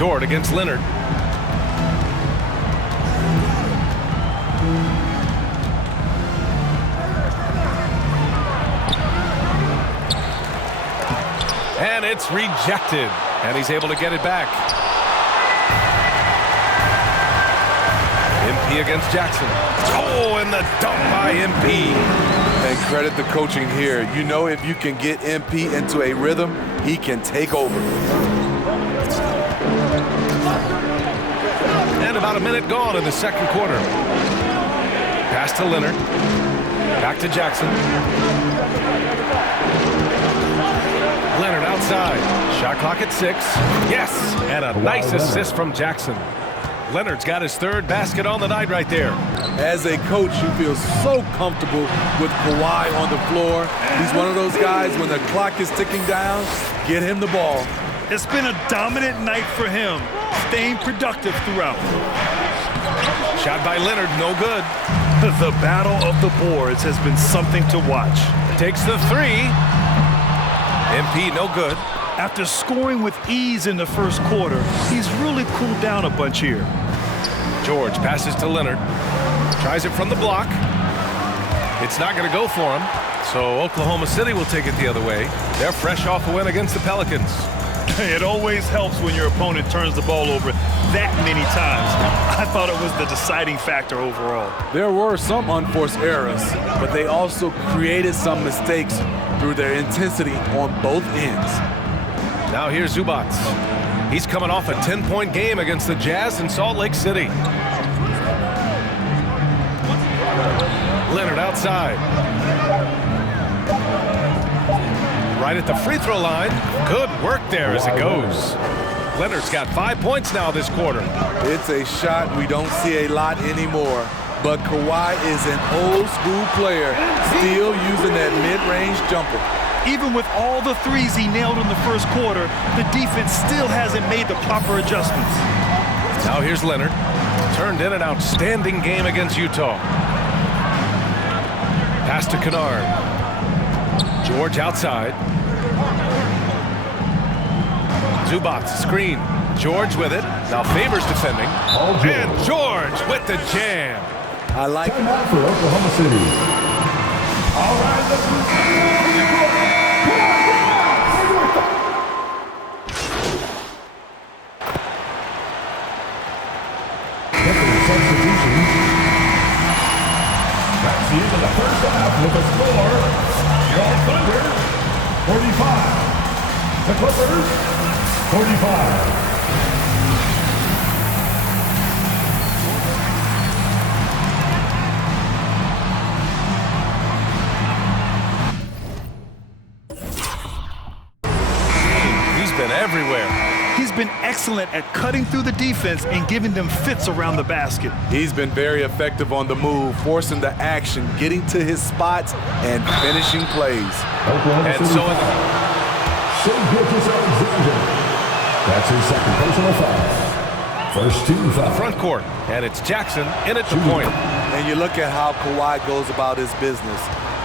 Dort against Leonard. And it's rejected. And he's able to get it back. MP against Jackson. Oh, and the dunk by MP. And credit the coaching here. You know, if you can get MP into a rhythm, he can take over. And about a minute gone in the second quarter. Pass to Leonard. Back to Jackson. Leonard outside. Shot clock at 6. Yes! And a nice assist from Jackson. Leonard's got his third basket on the night right there. As a coach, you feel so comfortable with Kawhi on the floor. He's one of those guys, when the clock is ticking down, get him the ball. It's been a dominant night for him, staying productive throughout. Shot by Leonard, no good. The battle of the boards has been something to watch. Takes the 3. MP, no good. After scoring with ease in the first quarter, he's really cooled down a bunch here. George passes to Leonard. Tries it from the block. It's not going to go for him. So Oklahoma City will take it the other way. They're fresh off a win against the Pelicans. It always helps when your opponent turns the ball over that many times. I thought it was the deciding factor overall. There were some unforced errors, but they also created some mistakes through their intensity on both ends. Now here's Zubac. He's coming off a 10-point game against the Jazz in Salt Lake City. Leonard outside. Right at the free throw line. Good work there as it goes. Leonard's got 5 points now this quarter. It's a shot we don't see a lot anymore, but Kawhi is an old school player, still using that mid-range jumper. Even with all the threes he nailed in the first quarter, the defense still hasn't made the proper adjustments. Now here's Leonard. Turned in an outstanding game against Utah. Pass to Kennard. George outside. Zubac screen. George with it. Now Favors defending. And George with the jam. I like it. For Oklahoma City. All right, let's substitutions. That's the end of the first half with a score. Your Thunder, 45. The Clippers, 45. Everywhere. He's been excellent at cutting through the defense and giving them fits around the basket. He's been very effective on the move, forcing the action, getting to his spots, and finishing plays. And so in the... That's his second personal foul. First 2 fouls. Front court, and it's Jackson in at the point. And you look at how Kawhi goes about his business.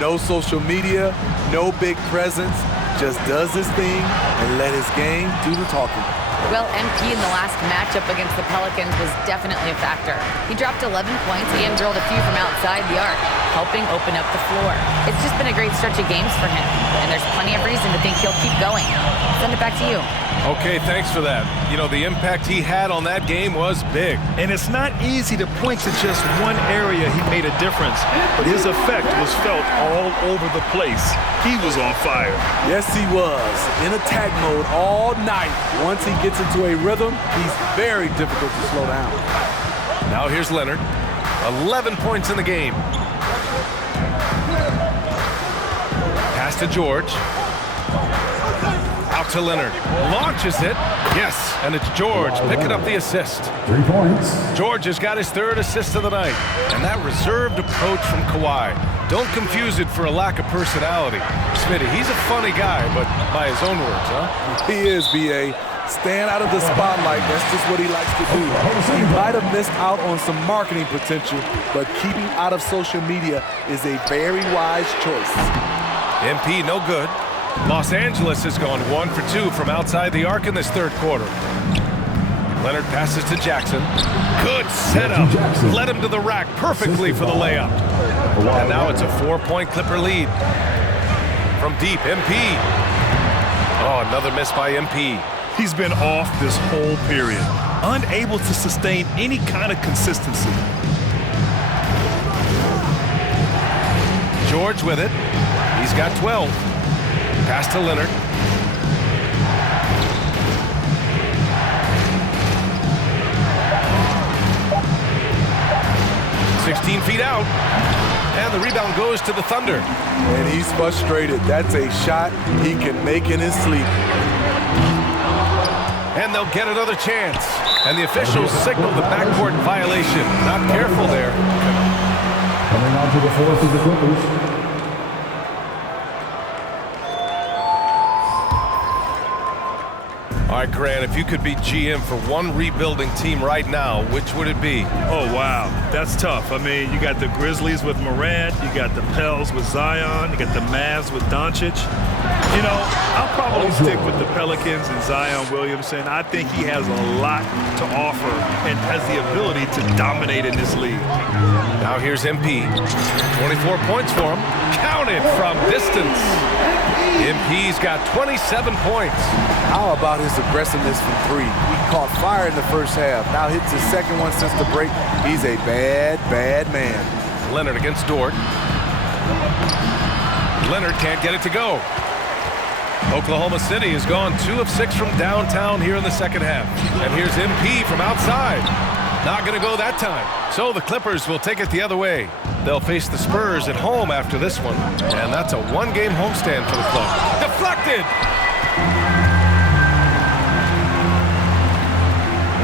No social media, no big presence. Just does his thing and let his game do the talking. Well, MP in the last matchup against the Pelicans was definitely a factor. He dropped 11 points and drilled a few from outside the arc, helping open up the floor. It's just been a great stretch of games for him, and there's plenty of reason to think he'll keep going. Send it back to you. Okay, thanks for that. You know, the impact he had on that game was big. And it's not easy to point to just one area he made a difference, but his effect was felt all over the place. He was on fire. Yes, he was. In attack mode all night. Once he gets into a rhythm, he's very difficult to slow down. Now here's Leonard. 11 points in the game. Pass to George. Out to Leonard. Launches it. Yes, and it's George picking up the assist. 3 points. George has got his third assist of the night. And that reserved approach from Kawhi. Don't confuse it for a lack of personality. Smitty, he's a funny guy, but by his own words, huh? He is, B.A. Staying out of the spotlight, that's just what he likes to do. He might have missed out on some marketing potential, but keeping out of social media is a very wise choice. MP, no good. Los Angeles has gone 1 for 2 from outside the arc in this third quarter. Leonard passes to Jackson. Good setup. Led him to the rack perfectly for the layup. And now it's a 4-point Clipper lead. From deep, MP. Oh, another miss by MP. He's been off this whole period, unable to sustain any kind of consistency. George with it. He's got 12. Pass to Leonard. "16 feet out." And the rebound goes to the Thunder. And he's frustrated. That's a shot he can make in his sleep. And they'll get another chance. And the officials signal the backcourt violation. Not careful there. Coming on to the fourth of the Clippers. All right, Grant, if you could be GM for one rebuilding team right now, which would it be? Oh, wow. That's tough. I mean, you got the Grizzlies with Morant. You got the Pels with Zion. You got the Mavs with Doncic. You know, I'll probably stick with the Pelicans and Zion Williamson. I think he has a lot to offer and has the ability to dominate in this league. Now here's MP. 24 points for him. Counted from distance. MP's got 27 points. How about his aggressiveness from three? He caught fire in the first half. Now hits his second one since the break. He's a bad, bad man. Leonard against Dort. Leonard can't get it to go. Oklahoma City has gone 2 of 6 from downtown here in the second half. And here's MP from outside. Not going to go that time. So the Clippers will take it the other way. They'll face the Spurs at home after this one. And that's a one-game homestand for the club. Deflected!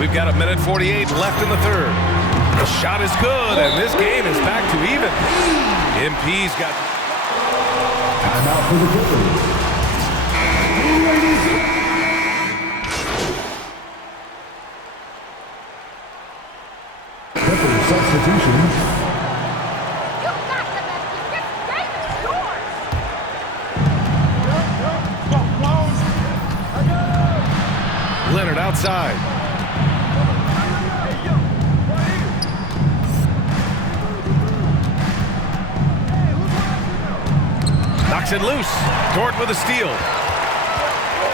We've got 1:48 left in the third. The shot is good, and this game is back to even. MP's got... Timeout for the Clippers. Clippers substitution. Leonard outside. Knocks it loose. Dort with a steal.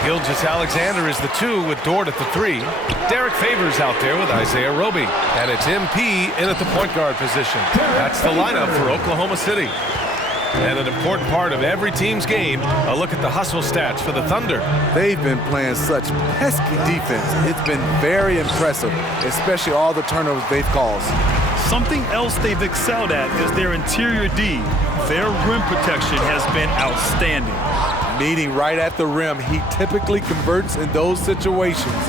Gilgeous-Alexander is the 2 with Dort at the 3. Derek Favors out there with Isaiah Roby. And it's MP in at the point guard position. That's the lineup for Oklahoma City. And an important part of every team's game, a look at the hustle stats for the Thunder. They've been playing such pesky defense. It's been very impressive, especially all the turnovers they've caused. Something else they've excelled at is their interior D. Their rim protection has been outstanding. Meeting right at the rim, he typically converts in those situations.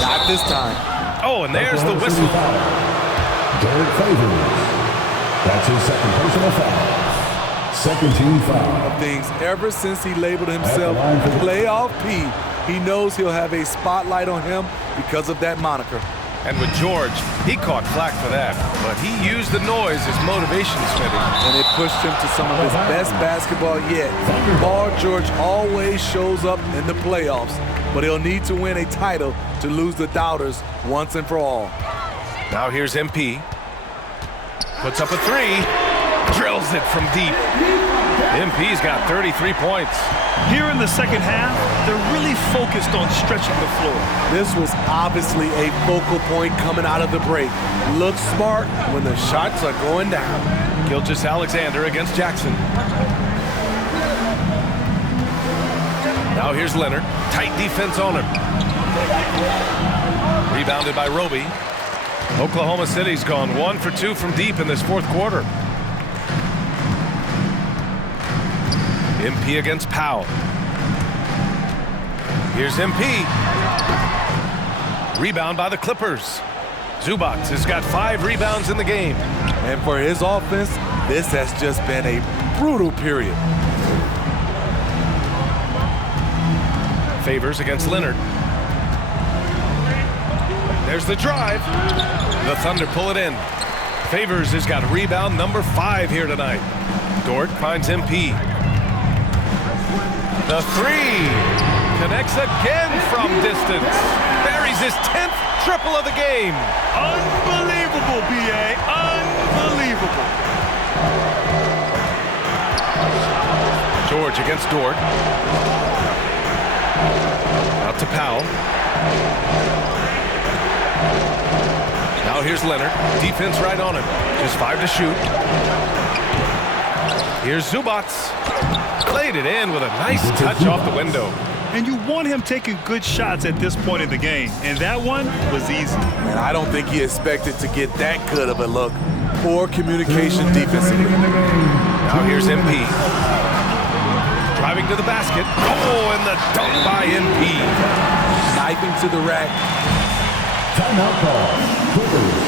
Not this time. Oh, and there's the whistle. Derek Favors. That's his second personal foul. Second team foul. Things ever since he labeled himself Playoff P, he knows he'll have a spotlight on him because of that moniker. And with George, he caught flack for that, but he used the noise as motivation, Smitty. And it pushed him to some of his best basketball yet. Paul George always shows up in the playoffs, but he'll need to win a title to lose the doubters once and for all. Now here's MP. Puts up a 3. Drills it from deep. MP's got 33 points. Here in the second half, they're really focused on stretching the floor. This was obviously a focal point coming out of the break. Look smart when the shots are going down. Gilgeous-Alexander against Jackson. Now here's Leonard. Tight defense on him. Rebounded by Roby. Oklahoma City's gone 1 for 2 from deep in this fourth quarter. MP against Powell. Here's MP. Rebound by the Clippers. Zubac has got 5 rebounds in the game. And for his offense, this has just been a brutal period. Favors against Leonard. There's the drive. The Thunder pull it in. Favors has got rebound number 5 here tonight. Dort finds MP. The 3. Connects again from distance. Buries his 10th triple of the game. Unbelievable, B.A. Unbelievable. George against Dort. Out to Powell. Now here's Leonard. Defense right on him. Just 5 to shoot. Here's Zubac. Played it in with a nice touch off the window. And you want him taking good shots at this point in the game. And that one was easy. And I don't think he expected to get that good of a look. Poor communication defensively. Now here's MP. Driving to the basket. Oh, and the dunk by MP. Knifing to the rack. Timeout call. Clippers.